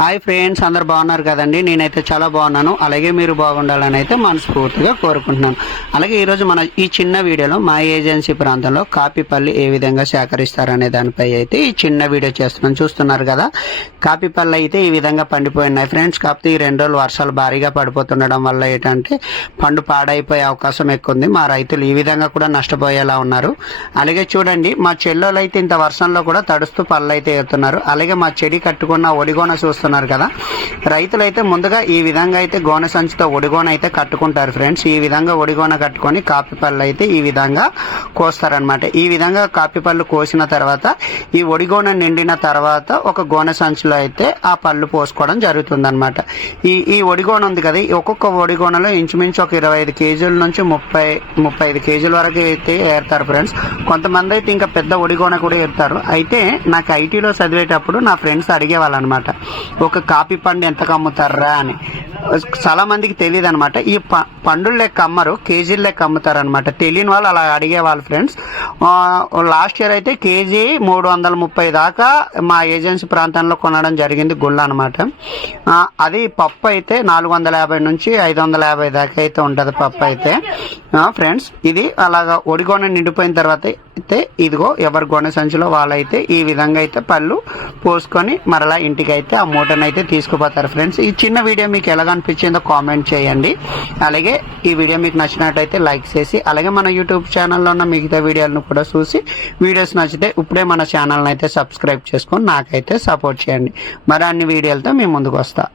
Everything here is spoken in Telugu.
హాయ్ ఫ్రెండ్స్ అందరు బాగున్నారు కదండి? నేనైతే చాలా బాగున్నాను. అలాగే మీరు బాగుండాలని అయితే మనస్ఫూర్తిగా కోరుకుంటున్నాను. అలాగే ఈరోజు మన ఈ చిన్న వీడియోలో మా ఏజెన్సీ ప్రాంతంలో కాపీ పళ్ళు ఏ విధంగా సేకరిస్తారనే దానిపై అయితే ఈ చిన్న వీడియో చేస్తున్నాను. చూస్తున్నారు కదా? కాపీ పళ్ళు అయితే ఈ విధంగా పండిపోయినాయి ఫ్రెండ్స్ కాకపోతే ఈ రెండు రోజులు వర్షాలు భారీగా పడిపోతుండడం వల్ల ఏంటంటే పండు పాడైపోయే అవకాశం ఎక్కువ ఉంది. మా రైతులు ఈ విధంగా కూడా నష్టపోయేలా ఉన్నారు. అలాగే చూడండి మా చెల్లెలు అయితే ఇంత వర్షంలో కూడా తడుస్తూ పళ్ళు అయితే ఎత్తున్నారు. అలాగే మా చెడి కట్టుకున్న ఒడిగోన చూస్తున్నారు. కదా. రైతులు అయితే ముందుగా ఈ విధంగా అయితే గోనె సంచితో ఒడిగోన అయితే కట్టుకుంటారు ఫ్రెండ్స్. ఈ విధంగా ఒడిగోన కట్టుకొని కాపీ పళ్ళు అయితే ఈ విధంగా కోస్తారనమాట ఈ విధంగా కాపీ పళ్ళు కోసిన తర్వాత ఈ ఒడిగోన నిండిన తర్వాత ఒక గోనె సంచిలో అయితే ఆ పళ్ళు పోసుకోవడం జరుగుతుందనమాట ఈ ఈ ఒడిగోన ఉంది కదా ఒక్కొక్క ఒడిగోనలో ఇంచుమించు ఒక ఇరవై ఐదు కేజీల నుంచి ముప్పై ముప్పై ఐదు కేజీల వరకు అయితే ఏరుతారు ఫ్రెండ్స్. కొంతమంది అయితే ఇంకా పెద్ద ఒడిగోన కూడా ఏరుతారు. అయితే నాకు ఐటీలో చదివేటప్పుడు నా ఫ్రెండ్స్ అడిగేవాళ్ళు అనమాట ఒక కాపీ పండు ఎంతకు అమ్ముతారా అని. చాలా మందికి తెలియదు అనమాట ఈ ప- పండుల లెక్క అమ్మరు కేజీల లెక్క అమ్ముతారనమాట తెలియని వాళ్ళు అలా అడిగేవాళ్ళు ఫ్రెండ్స్. లాస్ట్ ఇయర్ అయితే కేజీ మూడు వందల ముప్పై దాకా మా ఏజెన్సీ ప్రాంతంలో కొనడం జరిగింది గుళ్ళ అనమాట. అది పప్పు అయితే నాలుగు వందల యాభై నుంచి ఐదు వందల యాభై దాకా అయితే ఉంటుంది పప్పు అయితే. ఫ్రెండ్స్ ఇది అలాగా ఒడిగొన నిండిపోయిన తర్వాత అయితే ఇదిగో ఎవరి గొనె సంచిలో వాళ్ళైతే ఈ విధంగా అయితే పళ్ళు పోసుకొని మరలా ఇంటికి అయితే ఆ మూటను అయితే తీసుకుపోతారు ఫ్రెండ్స్. ఈ చిన్న వీడియో మీకు ఎలాగ అనిపించిందో కామెంట్ చేయండి. అలాగే ఈ వీడియో మీకు నచ్చినట్టయితే లైక్ చేసి అలాగే మన యూట్యూబ్ ఛానల్లో ఉన్న మిగతా వీడియోలను కూడా చూసి వీడియోస్ నచ్చితే ఇప్పుడే మన ఛానల్ని అయితే సబ్స్క్రైబ్ చేసుకొని నాకైతే సపోర్ట్ చేయండి. మరి అన్ని వీడియోలతో మేము ముందుకు వస్తాం.